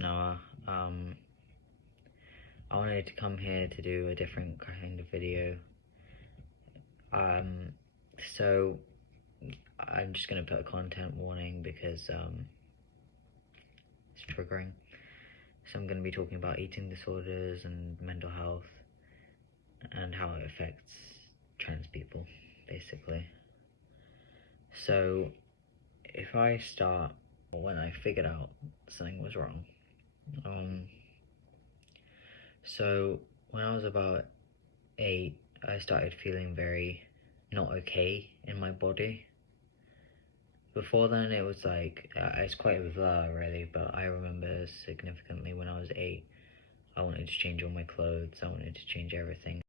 Noah. I wanted to come here to do a different kind of video. So I'm just gonna put a content warning because it's triggering. So I'm gonna be talking about eating disorders and mental health and how it affects trans people, basically. So if I start when I figured out something was wrong. So when I was about 8, I started feeling very not okay in my body. Before then it was like, it's quite a blur really, but I remember significantly when I was 8, I wanted to change all my clothes, I wanted to change everything.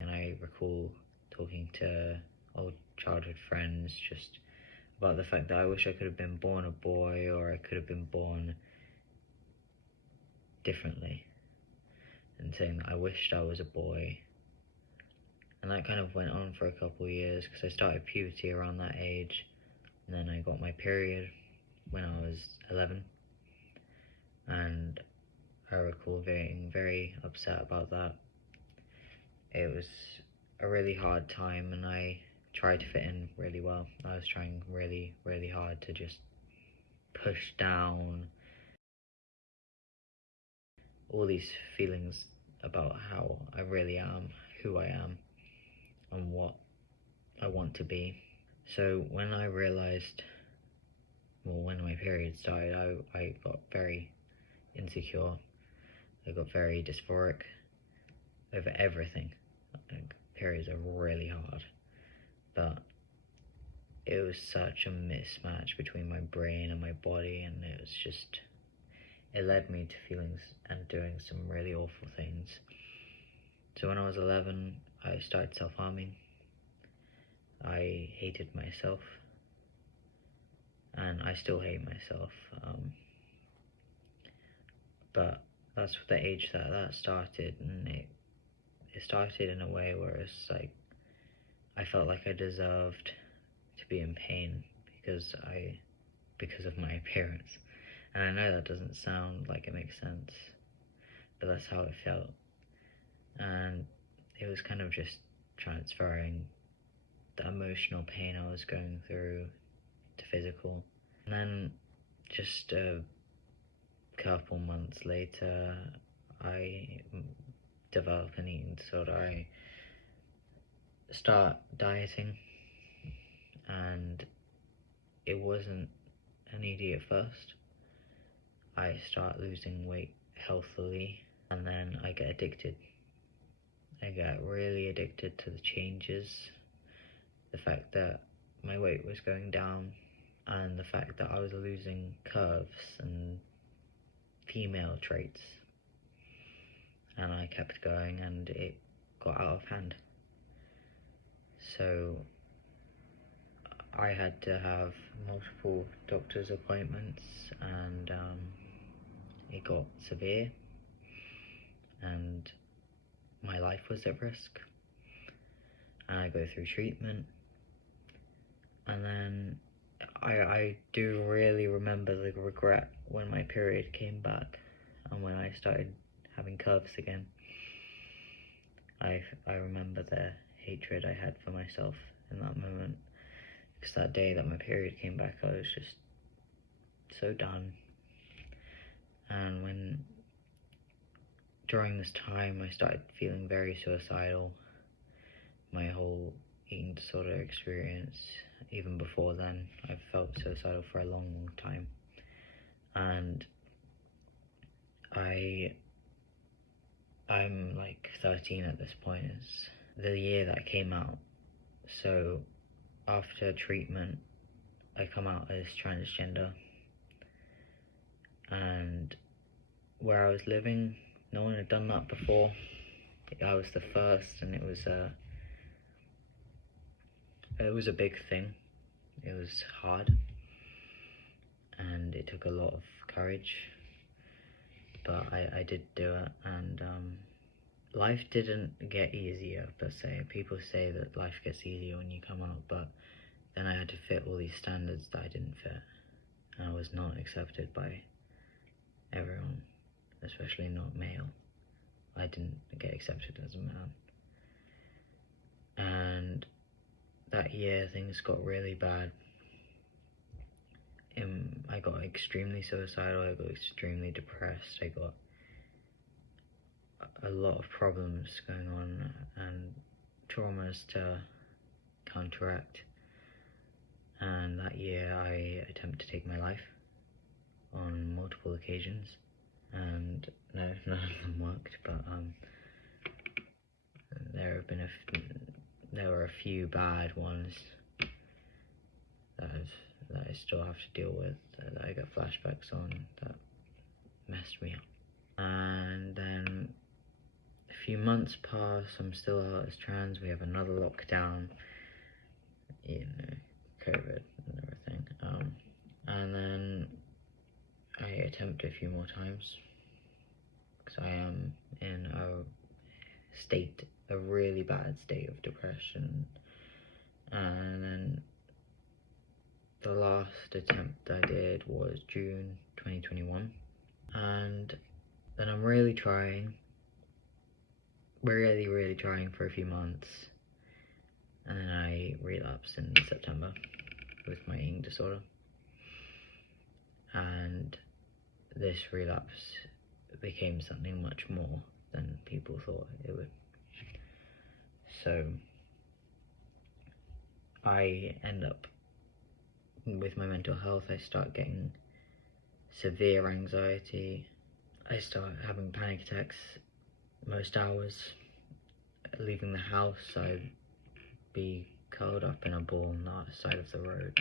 And I recall talking to old childhood friends just about the fact that I wish I could have been born a boy, or I could have been born differently, and saying that I wished I was a boy. And that kind of went on for a couple of years because I started puberty around that age, and then I got my period when I was 11, and I recall being very upset about that. It was a really hard time, and I tried to fit in really well. I was trying really, really hard to just push down all these feelings about how I really am, who I am, and what I want to be. So when I realized, well, when my period started, I got very insecure. I got very dysphoric over everything. Like, periods are really hard, but it was such a mismatch between my brain and my body, and it led me to feelings and doing some really awful things. So when I was 11, I started self-harming. I hated myself, and I still hate myself, but that's the age that started, and it started in a way where it's like I felt like I deserved to be in pain because of my appearance. And I know that doesn't sound like it makes sense, but that's how it felt. And it was kind of just transferring the emotional pain I was going through to physical. And then just a couple months later, I developed an eating disorder. I start dieting, and it wasn't an easy at first. I start losing weight healthily, and then I get addicted. I got really addicted to the changes, the fact that my weight was going down, and the fact that I was losing curves and female traits. And I kept going, and it got out of hand. So I had to have multiple doctor's appointments, and it got severe, and my life was at risk. And I go through treatment, and then I do really remember the regret when my period came back and when I started having curves again. I remember the hatred I had for myself in that moment, because that day that my period came back, I was just so done. And during this time, I started feeling very suicidal. My whole eating disorder experience, even before then, I've felt suicidal for a long, long time. And I'm like 13 at this point. It's the year that I came out. So after treatment, I come out as transgender, and where I was living, no one had done that before. I was the first, and it was a big thing. It was hard, and it took a lot of courage, but I did do it. And life didn't get easier per se. People say that life gets easier when you come out, but then I had to fit all these standards that I didn't fit, and I was not accepted by everyone, especially not male. I didn't get accepted as a man. And that year things got really bad. I got extremely suicidal, I got extremely depressed, I got a lot of problems going on and traumas to counteract. And that year I attempted to take my life on multiple occasions, and no, none of them worked, but there were a few bad ones that I still have to deal with, that I got flashbacks on, that messed me up. And then a few months pass, I'm still out as trans, we have another lockdown, COVID and everything, and then I attempt a few more times, because I am in a really bad state of depression. And then the last attempt I did was June 2021, and then I'm really trying for a few months, and then I relapsed in September with my eating disorder, and this relapse became something much more than people thought it would. So I end up, with my mental health, I start getting severe anxiety, I start having panic attacks most hours. Leaving the house, I'd be curled up in a ball on the side of the road,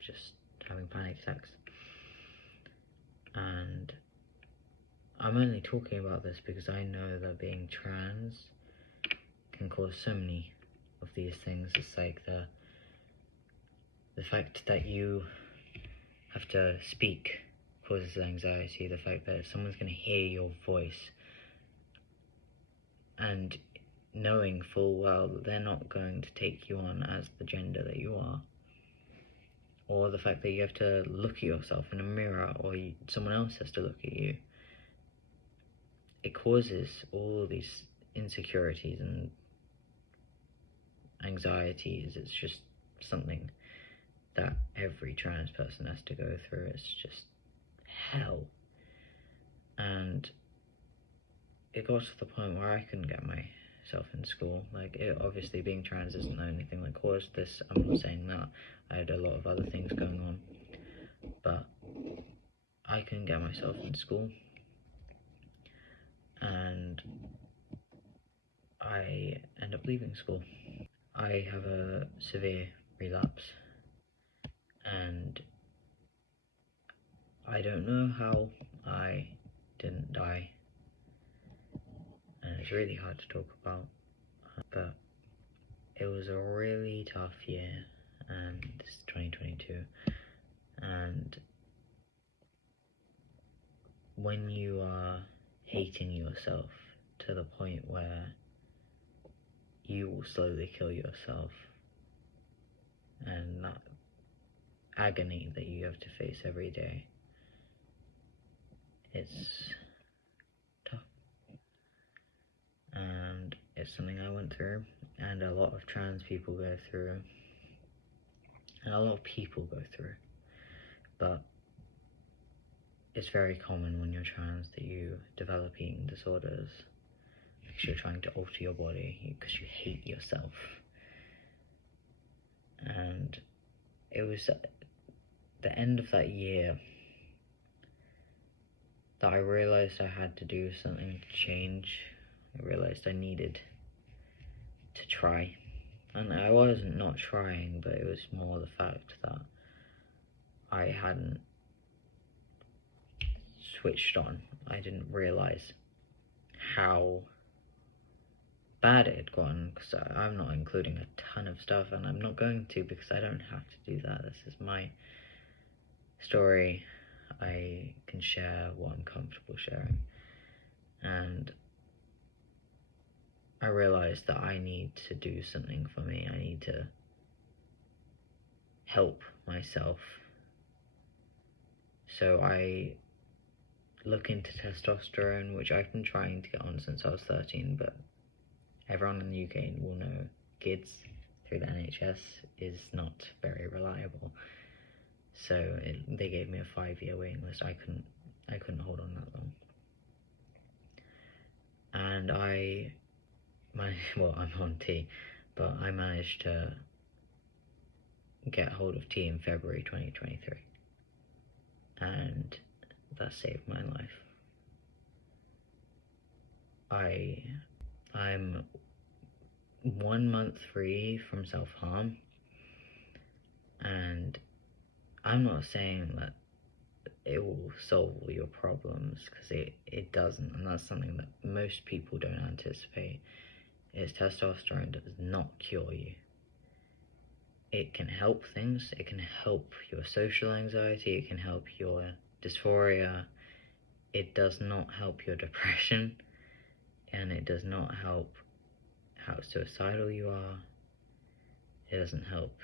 just having panic attacks. And I'm only talking about this because I know that being trans can cause so many of these things. It's like the fact that you have to speak causes anxiety, the fact that someone's going to hear your voice, and knowing full well that they're not going to take you on as the gender that you are, or the fact that you have to look at yourself in a mirror, or someone else has to look at you. It causes all these insecurities and anxieties. It's just something that every trans person has to go through. It's just hell. And it got to the point where I couldn't get myself in school. Like, obviously being trans isn't the only thing that caused this. I'm not saying that. I had a lot of other things going on, but I couldn't get myself in school, and I end up leaving school. I have a severe relapse, and I don't know how I didn't die, and it's really hard to talk about, but it was a really tough year, and this is 2022, and when you are hating yourself to the point where you will slowly kill yourself, and that agony that you have to face every day, it's tough. And it's something I went through, and a lot of trans people go through, and a lot of people go through, but it's very common when you're trans that you develop eating disorders because you're trying to alter your body, because you hate yourself. And it was at the end of that year that I realised I had to do something to change. I realised I needed to try. And I wasn't not trying, but it was more the fact that I hadn't switched on. I didn't realise how bad it had gone, because I'm not including a ton of stuff, and I'm not going to, because I don't have to do that. This is my story. I can share what I'm comfortable sharing, and I realised that I need to do something for me. I need to help myself. So I look into testosterone, which I've been trying to get on since I was 13, but everyone in the UK will know GIDS through the NHS is not very reliable. So they gave me a 5-year waiting list. I couldn't hold on that long. And I'm on T, but I managed to get hold of T in February 2023. And that saved my life. I'm 1 month free from self-harm, and I'm not saying that it will solve all your problems, because it doesn't, and that's something that most people don't anticipate, is testosterone does not cure you. It can help things. It can help your social anxiety, it can help your dysphoria. It does not help your depression, and it does not help how suicidal you are. It doesn't help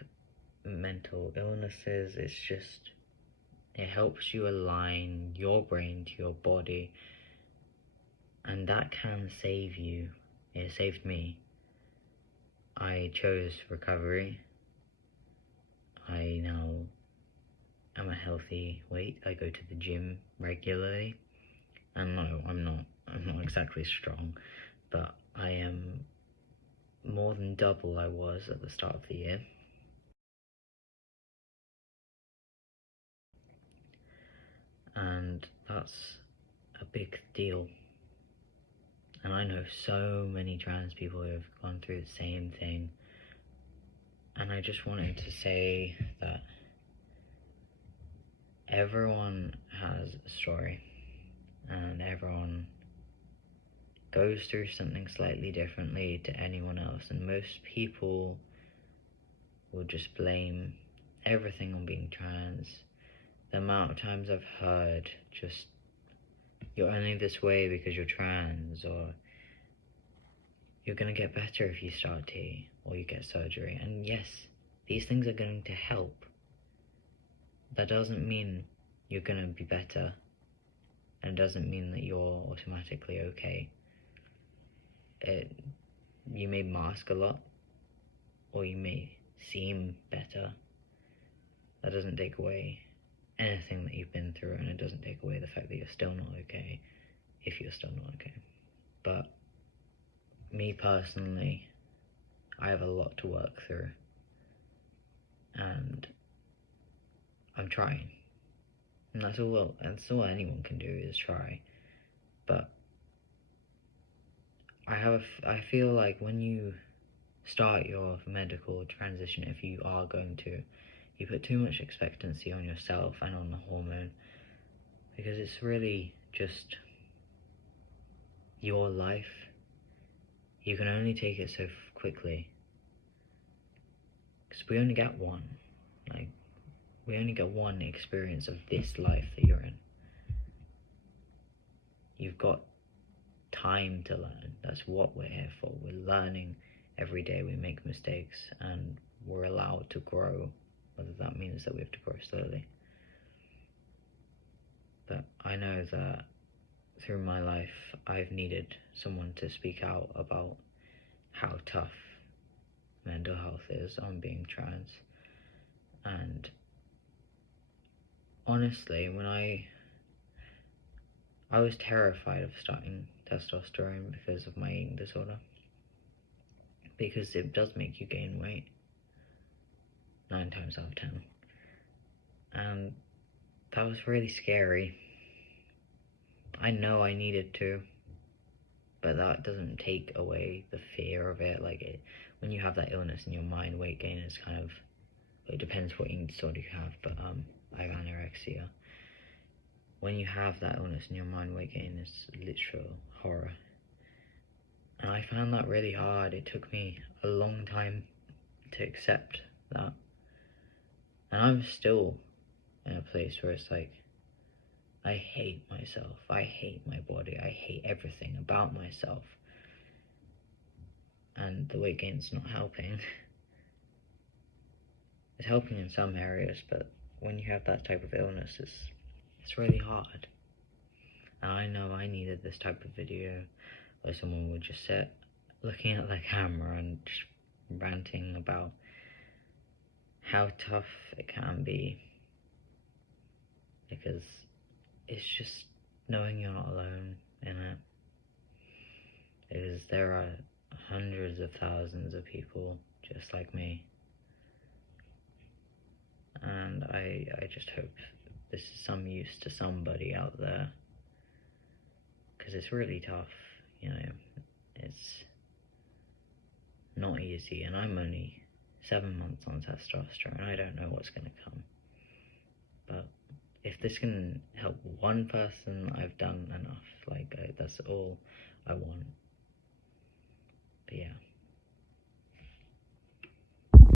mental illnesses. It's just, it helps you align your brain to your body, and that can save you. It saved me. I chose recovery. I now am a healthy weight. I go to the gym regularly, and no, I'm not exactly strong, but I am more than double I was at the start of the year. And that's a big deal. And I know so many trans people who have gone through the same thing. And I just wanted to say that everyone has a story, and everyone goes through something slightly differently to anyone else, and most people will just blame everything on being trans. The amount of times I've heard just, you're only this way because you're trans, or you're gonna get better if you start T, or you get surgery. And yes, these things are going to help. That doesn't mean you're gonna be better, and it doesn't mean that you're automatically okay. You may mask a lot, or you may seem better. That doesn't take away anything that you've been through, and it doesn't take away the fact that you're still not okay, if you're still not okay. But me personally, I have a lot to work through, and I'm trying. And that's all anyone can do, is try. But I feel like when you start your medical transition, if you are going to, you put too much expectancy on yourself and on the hormone, because it's really just your life. You can only take it so quickly, because we only get one. We only get one experience of this life that you're in. You've got time to learn. That's what we're here for. We're learning every day. We make mistakes, and we're allowed to grow, whether that means that we have to grow slowly. But I know that through my life, I've needed someone to speak out about how tough mental health is on being trans. And honestly, when I was terrified of starting testosterone because of my eating disorder, because it does make you gain weight 9 times out of 10, and that was really scary. I know I needed to, but that doesn't take away the fear of it. When you have that illness in your mind, weight gain is kind of, it depends what eating disorder you have, but I have anorexia. When you have that illness in your mind, weight gain is literal horror. And I found that really hard. It took me a long time to accept that. And I'm still in a place where it's like, I hate myself. I hate my body. I hate everything about myself. And the weight gain's not helping. It's helping in some areas, but when you have that type of illness, it's really hard. And I know I needed this type of video where someone would just sit looking at their camera and just ranting about how tough it can be, because it's just knowing you're not alone in it. Because there are hundreds of thousands of people just like me, and I just hope this is some use to somebody out there, because it's really tough, you know. It's not easy, and I'm only 7 months on testosterone. I don't know what's going to come, but if this can help one person, I've done enough. Like, that's all I want. But yeah.